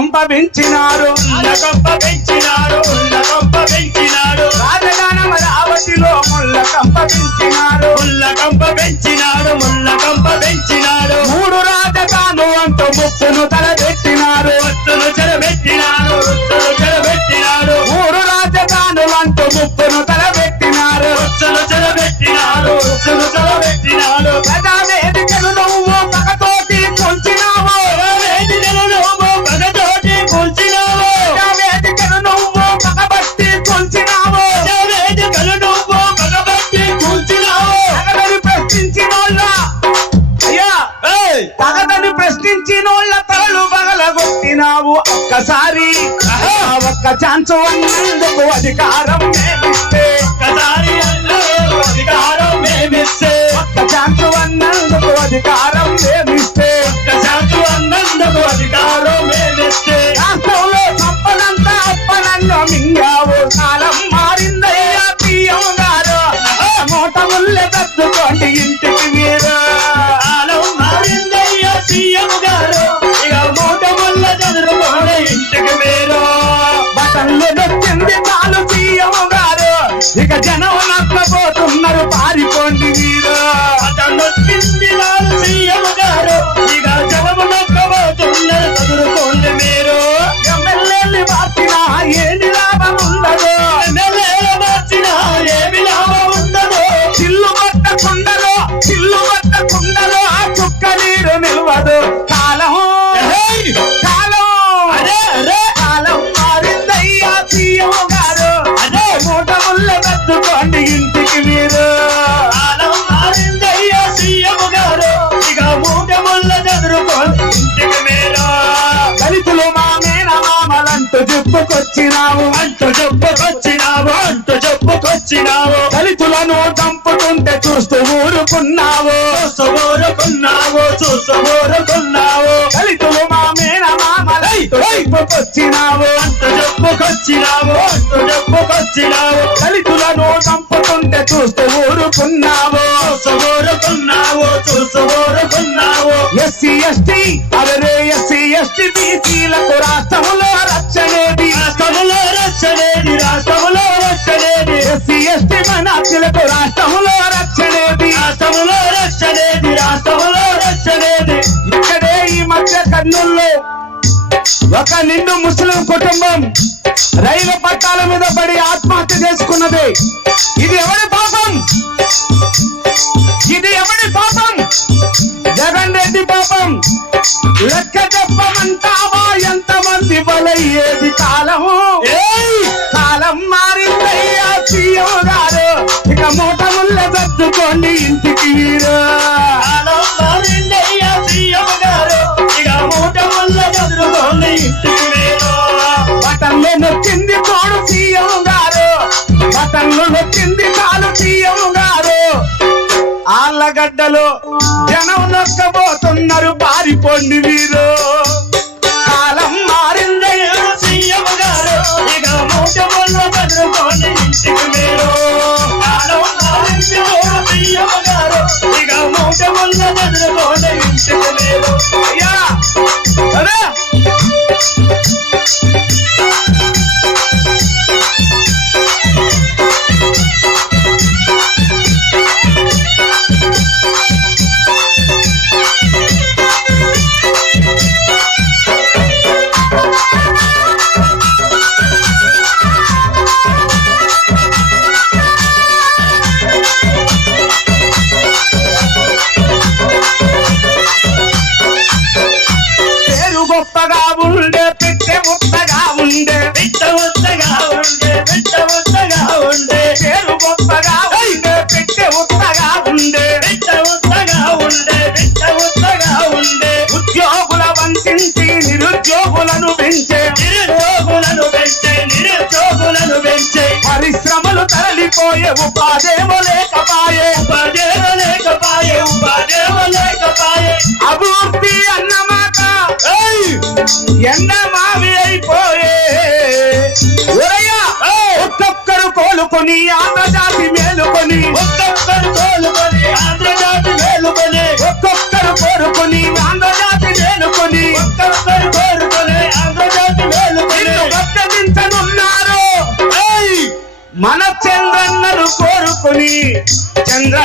కంప పెంచినారు రాజధాని అమరావతిలో ముళ్ళ కంప పెంచినారు మూడు రాజధాను అంటూ ముప్పును తలబెట్టినారు మూడు రాజధానులు అంటూ ముప్పును తలబెట్టినారు ప్రజావేదికను నువ్వు పగతోటి కూల్చినావు ప్రజావేదికను నువ్వు పగబట్టి కూల్చినావు తగదని ప్రశ్నించినోళ్ళ తలలు పగలగొట్టినావు ఒక్కసారి ఒక్క ఛాన్స్ అన్నందుకు అధికారం మేమిస్తే ఒక్క ఛాన్స్ అన్నందుకు అధికారం మేమిస్తే రాష్ట్రంలో సంపదంతా అప్పనంగా మింగావు కాలం మారిందయ్యా పిఎం గారు మూట ముల్లె తద్దుకోండి ఇంటికి మీరు బటన్లు నొక్కింది చాలు సీఎం గారు ఇక జనం నష్టపోతున్నారు పారిపోండి మీరు ఎమ్మెల్యేలు మార్చినా ఏమి లాభం ఉండదు చిల్లు పట్టకుండలో ఆ చుక్క నీరు నిలవదు కాలం మారిందయ్యా సీఎం గారు మూట ముళ్ళ తద్దుకోండి ఇంటికి మీరు దళితులు మా మేనమామలంటూ చెప్పుకొచ్చినావు దళితులను చంపుతుంటే చూస్తూ ఊరుకున్నావు దళితులు మా మేనమామలంటూ చెప్పుకొచ్చినావు దళితులను చంపుతుంటే చూస్తూ ఊరుకున్నావు ఎస్సీ ఎస్టీ అరే ఎస్సీ ఎస్టీ బీసీలకు రాష్ట్రంలో రక్షణేది ఎస్సీ ఎస్టీ మైనార్టీలకు రాష్ట్రంలో రక్షణేది ఇక్కడే ఈ మధ్య కర్నూలులో ఒక నిండు ముస్లిం కుటుంబం రైలు పట్టాల మీద పడి ఆత్మహత్య చేసుకున్నది. ఇది ఎవరి పాపం? జగన్ రెడ్డి పాపం. లెక్క చెప్పమంటావా ఎంతమంది బలయ్యేది? కాలం మారిందయ్యా సీఎం గారు, ఇక మూట ముళ్ళ సర్దుకోండి ఇంటికి మీరు. బటన్లు నొక్కింది తోడు సీఎం గారు, బటన్లు నొక్కింది కాలు సీఎం గారు. ఆళ్ళగడ్డలో జనం నొక్కబోతున్నారు, పారిపోండి మీరు. కాలం మారిందయ్యా సీఎం గారు, ఇక మూట ముళ్ళ సర్దుకోండి ఇంటికి మీరు. కాలం మారింది తోడు సీఎం గారు, ఇక మూట ముళ్ళ సర్దుకోండి ఇంటికి మీరు. అయ్యా గొప్పగా ఉండే పెట్టె ముత్తగా ఉండే, పేరు గొప్పగా ఉండే పెట్టె ఉత్తగా ఉండే. ఉద్యోగుల వంచించి నిరుద్యోగులను పెంచే, పరిశ్రమలు తరలిపోయే, ఉపాధేమో లేకపాయే. అభివృద్ధి అన్నమాట ఎండ మావి అయిపోయే. ఒక్కొక్కరు కోలుకొని ఆంధ్రజాతి మేలుకొని, ఒక్కొక్కరు కోరుకొని ఆంధ్రజాతి మేలుకొని.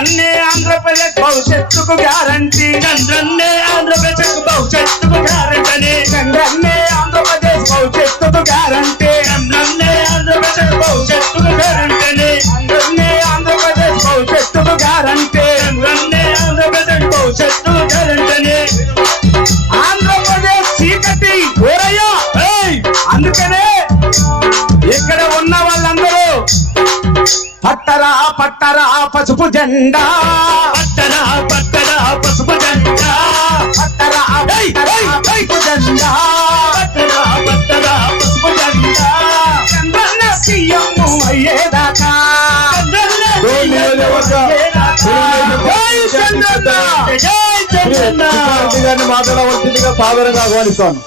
చంద్రన్నే ఆంధ్రప్రదేశ్ భవిష్యత్తుకు గ్యారంటీ, చంద్రన్నే ఆంధ్రప్రదేశ్ భవిష్యత్తుకు గ్యారంటీ, చంద్రన్నే ఆంధ్రప్రదేశ్ భవిష్యత్తుకు గ్యారంటీ, చంద్రన్నే ఆంధ్రప్రదేశ్ భవిష్యత్తుకు గ్యారంటీ, చంద్రన్నే ఆంధ్రప్రదేశ్ భవిష్యత్తుకు గ్యారంటీ, చంద్రన్నే ఆంధ్రప్రదేశ్ భవిష్యత్తుకు గ్యారంటీ. ఆంధ్రప్రదేశ్ చీకటి ఓరయ్యా. అందుకనే ఇక్కడ ఉన్న వాళ్ళందరూ పట్టరా పట్టరా పసుపు జెండా, పట్టరా పట్టరా పసుపు జెండా, పట్టరా పట్టరా పసుపు జెండా, పట్టరా పట్టరా పసుపు జెండా. చంద్రన్న సీఎం అయ్యేదాకా, చంద్రన్నే జై చంద్రన్న. జై చంద్రన్న. మాట్లాడవలసిందిగా సాదరంగా ఆహ్వానిస్తాను.